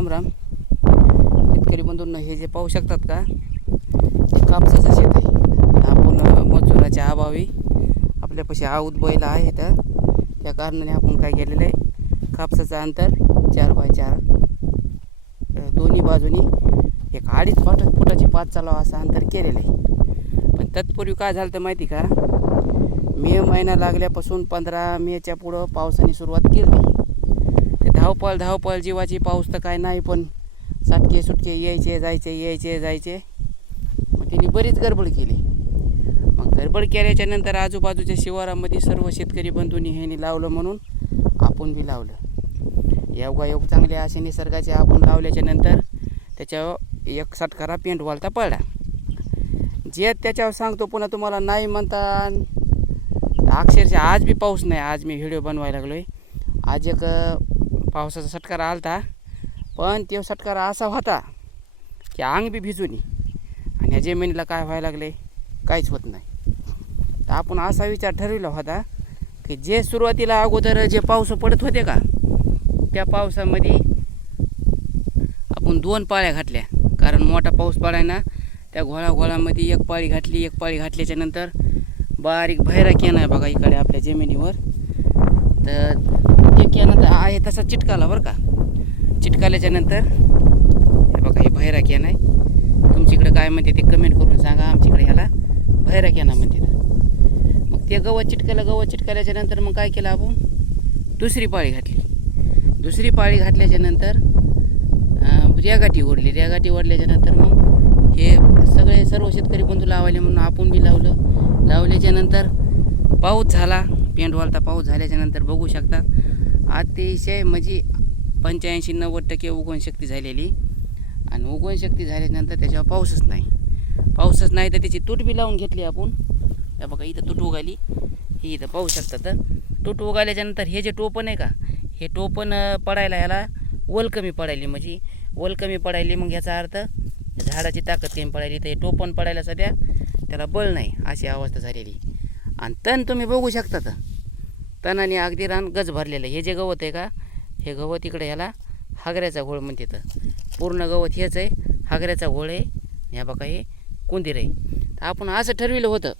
राम राम. शेतकरी बंधूंना हे जे पाहू शकतात का? कापसाचं शेत आहे. आपण मजुराच्या अभावी आपल्यापाशी आऊत बैल आहे तर त्या कारणाने आपण काय केलेलं आहे? कापसाचं अंतर चार बाय चार. दोन्ही बाजूनी एक अडीच फुट फुटाची पाच चालावा असं अंतर केलेलं आहे. पण तत्पूर्वी काय झालं तर माहिती का? मे महिना लागल्यापासून पंधरा मेच्या पुढं पावसाने सुरुवात केली. ते धावपळ धावपळ जीवाची पाऊस तर काय नाही पण साटके सुटके यायचे जायचे यायचे जायचे. मग त्यांनी बरीच गडबड केली. मग गडबड केल्याच्यानंतर आजूबाजूच्या शिवारामध्ये सर्व शेतकरी बंधूंनी ह्यानी लावलं म्हणून आपण बी लावलं. योगायोग चांगले असे निसर्गाचे आपण लावल्याच्या नंतर त्याच्यावर एक साटकारा पेंट वालता पडला. जे त्याच्यावर सांगतो पुन्हा तुम्हाला नाही म्हणता अक्षरशः आज बी पाऊस नाही आज मी व्हिडिओ बनवायला लागलो आहे आज एक पावसाचा सटकारा आलता. पण तो सटकारा असा होता की अंग बी भिजून आणि ह्या जमिनीला काय व्हायला लागले? काहीच होत नाही. तर आपण असा विचार ठरविला होता की जे सुरुवातीला अगोदर जे पाऊस पडत होते का त्या पावसामध्ये आपण दोन पाळ्या घातल्या. कारण मोठा पाऊस पडाय ना त्या घोळाघोळामध्ये एक पाळी घातली एक पाळी घातल्याच्या नंतर बारीक भैरा येणार आहे बघा इकडे आपल्या जमिनीवर. तर म्हणजे ते केना आहे तसा चिटकाला बरं का. चिटकाल्याच्या नंतर हे बघा हे भैरा केना आहे. तुमच्याकडे काय म्हणते ते कमेंट करून सांगा आमच्याकडे ह्याला. भैरा केना म्हणते मग ते गवत चिटकायला गवत चिटकाल्याच्या नंतर मग काय केलं आपण? दुसरी पाळी घातली. दुसरी पाळी घातल्याच्या नंतर रेगाटी ओढली. रेगाटी ओढल्याच्या नंतर मग हे सगळे सर्व शेतकरी बंधू लावायले म्हणून आपण बी लावलं. लावल्याच्या नंतर पाऊस झाला. पेंडवालता पाऊस झाल्याच्यानंतर बघू शकतात अतिशय म्हणजे पंच्याऐंशी नव्वद टक्के उगवण शक्ती झालेली. आणि उगवण शक्ती झाल्यानंतर त्याच्यावर पाऊसच नाही. पाऊसच नाही तर त्याची तूट बी लावून घेतली आपण. हे बघा इथं तूट उगाली. ही इथं पाहू शकता तर. तूट उगाल्याच्यानंतर हे जे टोपण आहे का हे टोपण पडायला ह्याला वल कमी पडायली म्हणजे वल कमी पडायली मग याचा अर्थ झाडाची ताकद कमी पडायली. तर हे टोपण पडायला सध्या त्याला बळ नाही अशी अवस्था झालेली. आणि तण तुम्ही बघू शकता तर. तणाने अगदी रान गज भरलेलं आहे. हे जे गवत आहे का हे गवत इकडे ह्याला हागऱ्याचा घोळ म्हणते तर पूर्ण गवत हेच आहे हागऱ्याचा घोळ आहे. ह्या बघा हे कुंदीर आहे. तर आपण असं ठरविलं होतं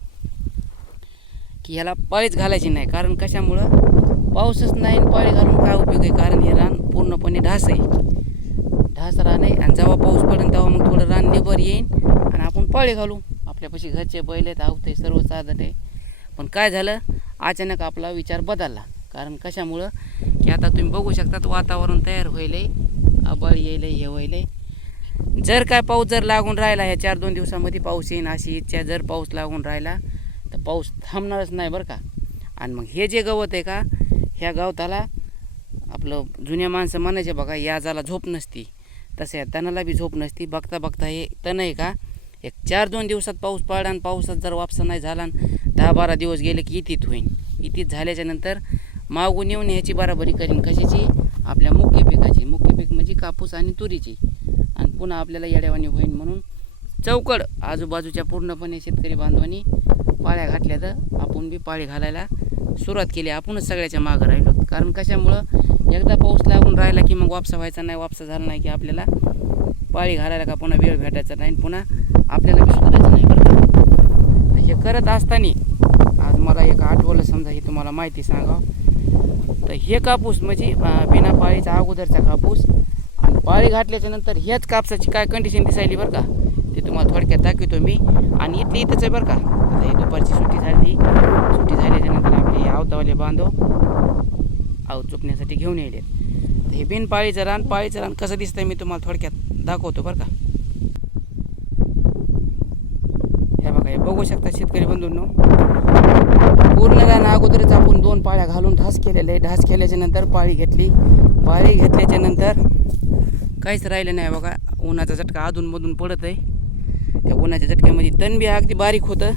की ह्याला पाळीच घालायची नाही कारण कशामुळं? पाऊसच नाही पाळी घालून काय उपयोग आहे? कारण हे रान पूर्णपणे ढास आहे. ढास रान आहे आणि जेव्हा पाऊस पडेल तेव्हा मग थोडं रान निबर येईन आणि आपण पाळी घालू. आपल्यापाशी घरचे बैल आहेत आवत सर्व साधत आहे. पण काय झालं? अचानक आपला विचार बदलला. कारण कशामुळं? की आता तुम्ही बघू शकतात वातावरण तयार होईल आबाळ येईल हे होईल जर काय पाऊस जर लागून राहिला ह्या चार दोन दिवसामध्ये पाऊस येईन अशी इच्छा जर पाऊस लागून राहिला तर पाऊस थांबणारच नाही बरं का. आणि मग हे जे गवत आहे का ह्या गवताला आपलं जुन्या माणसं म्हणायचे बघा याजाला झोप नसती. तसं या तणाला बी झोप नसती. बघता बघता हे तण आहे का एक चार दोन दिवसात पाऊस पडला आणि पावसात जर वापसा नाही झाला आणि दहा बारा दिवस गेले की इतीत होईन. इतीत झाल्याच्यानंतर मागून येऊन ह्याची बराबरी करीन. कशाची? आपल्या मुख्य पिकाची. मुख्य पीक म्हणजे कापूस आणि तुरीची. आणि पुन्हा आपल्याला येड्यावानी होईन म्हणून चौकड आजूबाजूच्या पूर्णपणे शेतकरी बांधवांनी पाळ्या घातल्या तर आपण बी पाळी घालायला सुरुवात केली. आपणच सगळ्याच्या मागं राहिलो कारण कशामुळं? एकदा पाऊस लागून राहिला की मग वापसा व्हायचा नाही वापसा झाला नाही की आपल्याला पाळी घालायला का पुन्हा वेळ भेटायचा नाही आणि पुन्हा आपल्याला बी सुधारायचं नाही बरं का. हे करत असताना आज मला एक आठवलं समजा हे तुम्हाला माहिती सांगा तर हे कापूस म्हणजे बिना पाळीचा अगोदरचा कापूस आणि पाळी घातल्याच्या नंतर ह्याच कापसाची काय कंडिशन दिसायली बरं का ते तुम्हाला थोडक्यात दाखवतो मी. आणि इथली इथंच आहे बरं का. आता ही दुपारची सुट्टी झाली. सुट्टी झाल्याच्यानंतर आपले आवतावाले बांधव आव चुकण्यासाठी घेऊन येईल तर हे बिनपाळीचं रान पाळीचं रान कसं दिसतंय मी तुम्हाला थोडक्यात दाखवतो बरं का. आहे. बघू शकता शेतकरी बंधूंनो. पूर्ण रान अगोदरच आपण दोन पाळ्या घालून ढास केलेलं आहे ढास केल्याच्यानंतर पाळी घेतली. पाळी घेतल्याच्या नंतर काहीच राहिलं नाही बघा. उन्हाचा झटका अधूनमधून पडत आहे. त्या उन्हाच्या झटक्यामध्ये तण बी अगदी बारीक होतं.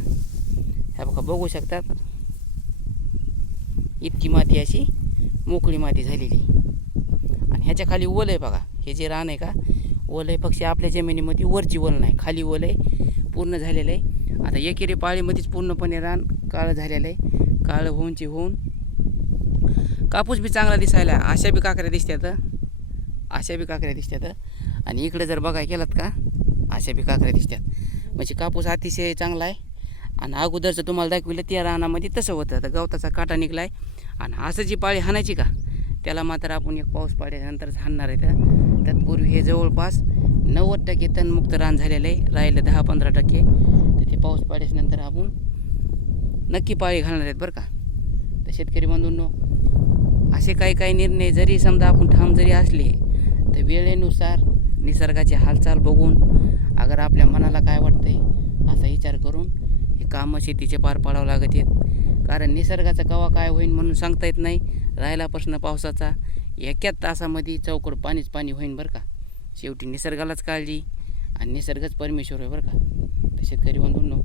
ह्या बघा बघू शकतात. इतकी माती अशी मोकळी माती झालेली. आणि ह्याच्या खाली ओल आहे बघा. हे जे रान आहे का? ओल आहे पक्षी आपल्या जमिनीमध्ये वरची ओल नाही. खाली ओल आहे. पूर्ण झालेलं आहे. आता एकेरी पाळीमध्येच पूर्णपणे रान काळं झालेलं आहे. काळं होऊनची होऊन कापूस बी चांगला दिसायला अशा बी काकऱ्या दिसतात अशा बी काकऱ्या दिसतात आणि इकडे जर बघाय केलात का अशा बी काकऱ्या दिसतात म्हणजे कापूस अतिशय चांगला आहे. आणि अगोदरचं तुम्हाला दाखविलं त्या रानामध्ये तसं होतं. आता गवताचा काटा निघला आहे आणि असं जी पाळी हाणायची का त्याला मात्र आपण एक पाऊस पाड्यानंतरच हाणणार आहे. तर तत्पूर्वी हे जवळपास नव्वद टक्के तणमुक्त रान झालेलं आहे. राहिलं दहा पंधरा टक्के. पाऊस पाड्यानंतर आपण नक्की पाळी घालणार आहेत बरं का. तर शेतकरी बांधूंनो असे काही काही निर्णय जरी समजा आपण ठाम जरी असले तर वेळेनुसार निसर्गाची हालचाल बघून अगर आपल्या मनाला काय वाटतंय असा विचार करून हे कामं शेतीचे पार पाडावं लागत आहेत. कारण निसर्गाचा कवा काय होईल म्हणून सांगता येत नाही. राहिला प्रश्न पावसाचा. एकाच तासामध्ये चौकड पाणीच पाणी होईन बरं का. शेवटी निसर्गालाच काळजी आणि निसर्गच परमेश्वर आहे बरं का. तर शेतकरी बंधूंनो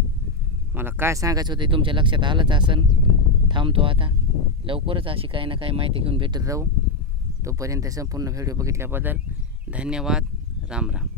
मला काय सांगायचं होतं तुमच्या लक्षात आलंच असन? थांबतो आता. लवकरच अशी काही ना काही माहिती घेऊन भेटत राहू. तोपर्यंत संपूर्ण व्हिडिओ बघितल्याबद्दल धन्यवाद. राम राम.